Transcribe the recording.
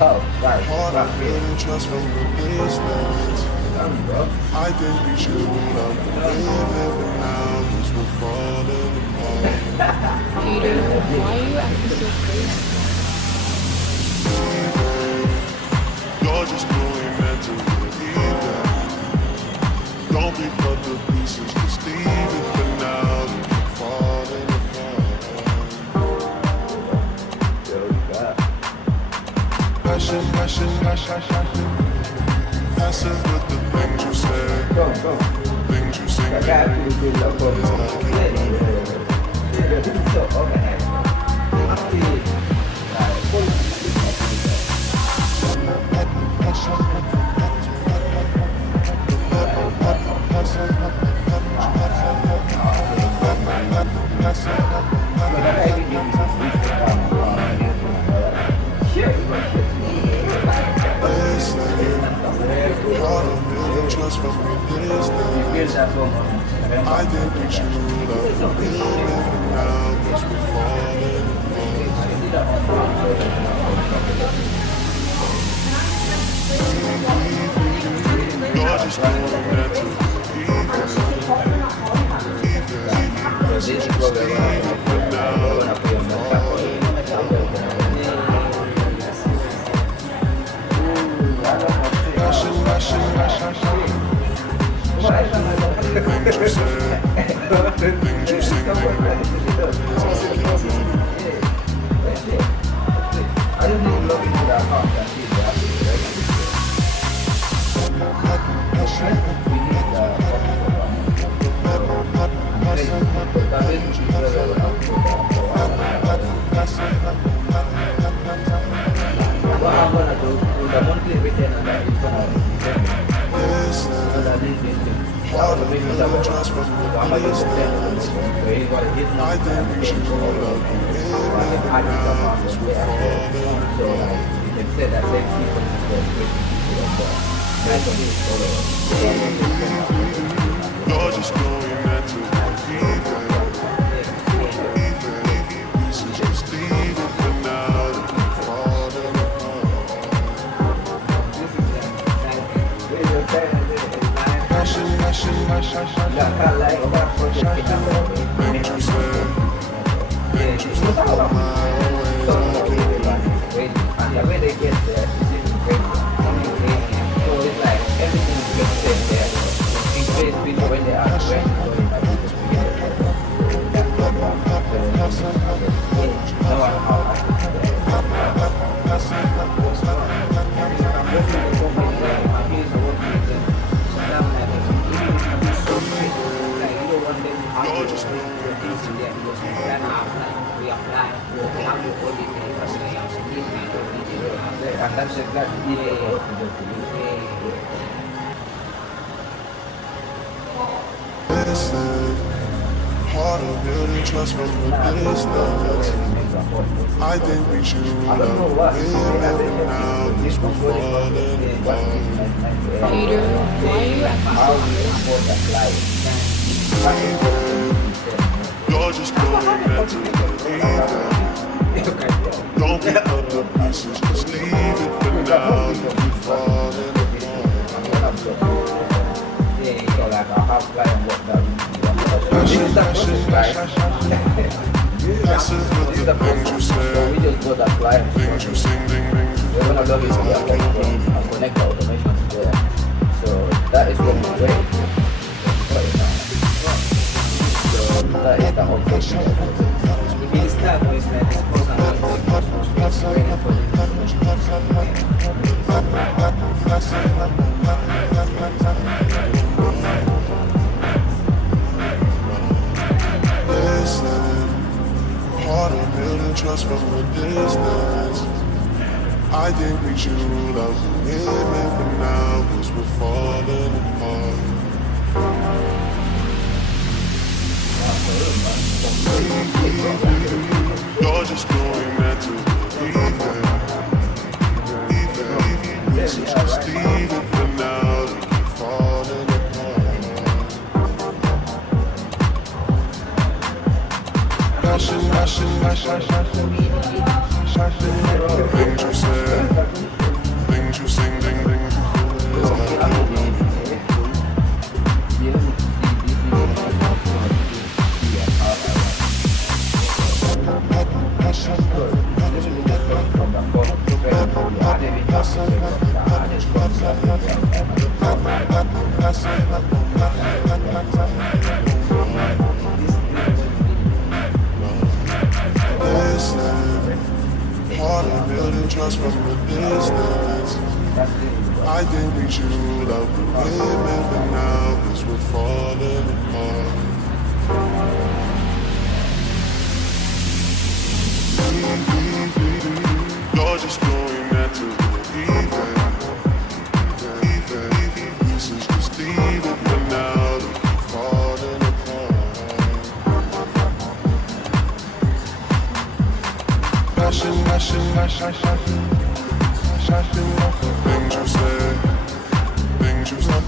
Oh, right. Hard Right to here. build trust from the distance. Bro. I think we should love live now cause we're falling apart. Peter, why are you acting so crazy? You're just doing meant to believe that. Don't pick up the pieces, just leave it for now. We're falling apart. Passion, passion, passion, passion. Passive with the things you say. Go. Things you sing. I got you to do the book. It's so organized. I feel Trust from the distance. I think we should love now cause we're falling apart. You're just doing that to things you say, things you sing. I don't need to look into that house and see the what I'm gonna do, with the monthly return on that is gonna All the trust from the distance. I think we should go love You're just going meant to believe it. So just leave it for now. We're falling apart. Passion, passion, passion, passion. Things you say, things you say. I And the way they get there is even greater. So it's like everything gets there. In case people when they are ready for it, I think it's no one how I and that's exactly listen. Hard to build trust from the distance. I think we should love now cause we're falling apart. Peter, why are you acting so You're just going meant to believe it. Don't pick up the pieces, just leave it for now. We're falling apart. Passion, passion, passion. Passive with the things you say, we just go that client. things you sing, ding, ding. We're gonna log into the application and connect the automation there. So that is what we're waiting for right now. So that is the operation. If you start with that, it's Listen, hard to build trust from a distance. I think we should love him for now, cause we're falling apart. You're just going meant to believe it. So just leave it for now. We keep falling apart. Passion, passion, passion, passion. Things you say. Listen, hard to building trust from a distance. I think we should have been women, but now 'cause we're falling apart. You're just doing that to even. Pieces just leave it for now. We're falling apart. Passion. Things you say, things you say.